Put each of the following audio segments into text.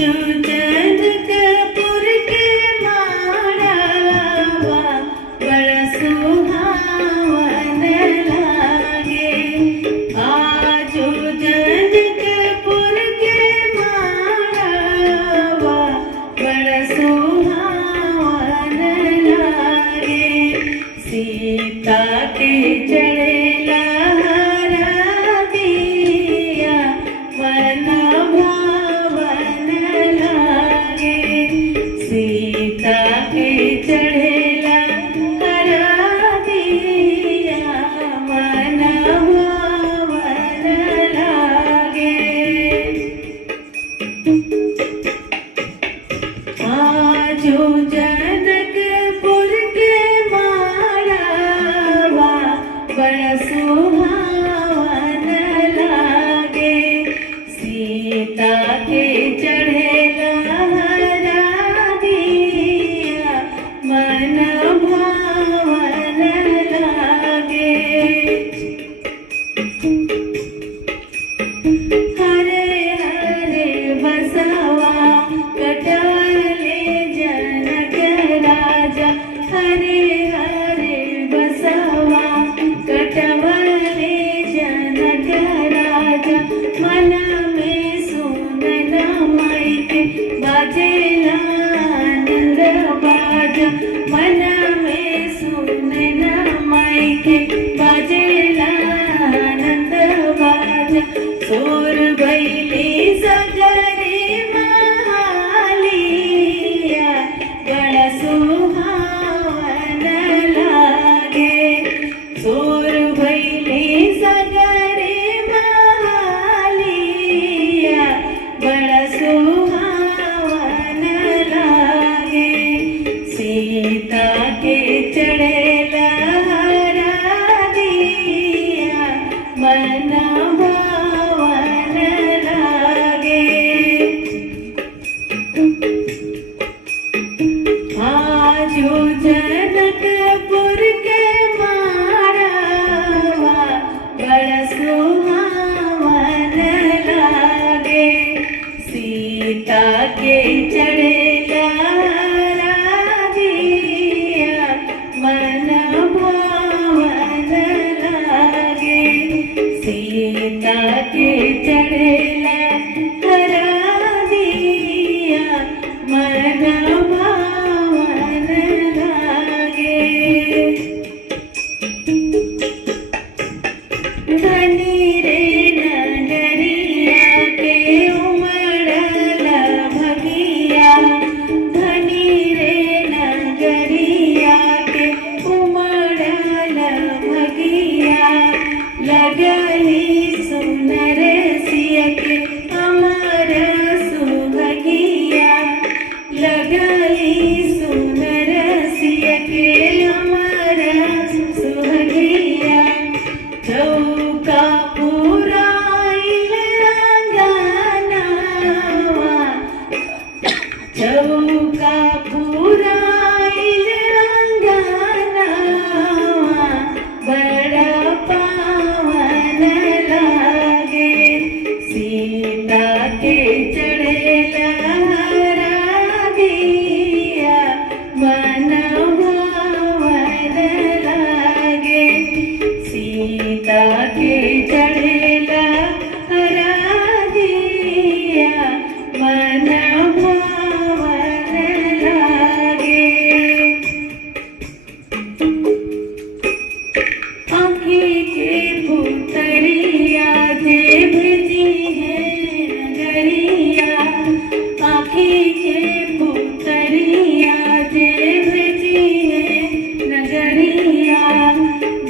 जनकपुर के माड़वा बड़ा सुहावन लागे। आजो जनकपुर के माड़वा बड़ा सुहावन लागे। सीता के चढ़ेला हरा दिया मन भावन लागे। सीता के चढ़ेला हरा दिया मन भावन लागे। आजो जनकपुर के माड़वा बड़ा सुहावन लागे। सीता के चढ़ेला हरा दिया मन भावन लागे। हरे हरे बसवा कटवले जनक राजा। हरे हरे बसवा कटवले जनक राजा। मन में सुनन माई के बाजेला आनंद बाजा। मन में सुनन माई के बाजेला आनंद बाजा। सोर भैली सगरे मालिया बड़ा सुहावन लागे। सोर भैली सगरे मालिया बड़ा सुहावन लागे। सीता के चढ़ेला हरा दिया मन भावन लागे। आजो जनकपुर के माड़वा बड़ा सुहावन लागे। सीता के चढ़ेला हरा दिया मन भावन लागे। सीता के चढ़ेला हरा दिया मन भावन लागे। धनी रे नगरिया के उमड़ल भगिया। धनी रे नगरिया के उमड़ल भगिया। लगली सुनर सिय के अमर सुभगिया। लगली सुनर सिय के अमर सुभगिया। चौका पुराइल अंगनवा। चौका पुराइल अंगनवा बड़ा पावन लागे। सीता के चढ़ेला हरा दिया मन भावन लागे। सीता के चढ़ेला हरा दिया मन भावन लागे। आँखी के पुतरिया जे भेजी है नगरिया। आँखी के पुतरिया जे भेजी है नगरिया।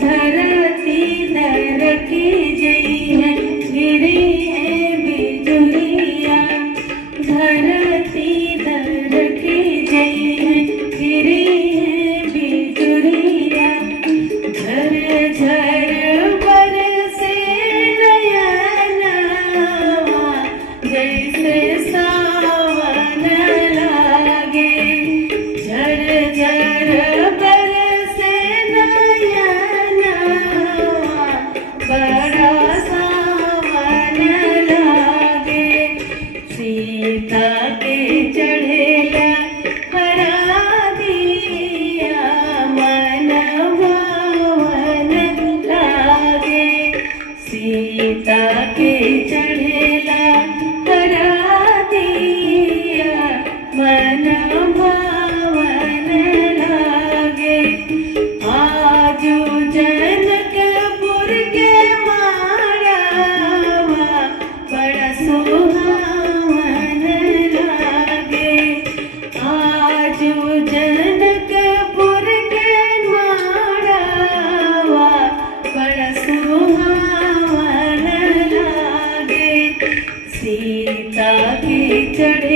धरती दरकी जई है गिरी है बिजुरिया। धरती दरकी जई है गिरी है बिजुरिया। झर झर बरसे नयनवा जैसे सावन लागे। झर झर बरसे नयनवा बड़ा सावन लागे। सीता सीता के चढ़ेला हरा दिया मन भावन लागे सीता के चढ़ेला हरा दिया मन भावन लागे आजू जनकपुर के माड़ावा बड़ा सुहावन लागे आजू जनकपुर के माड़ावा बड़ा सुहावन लागे सीता की चढ़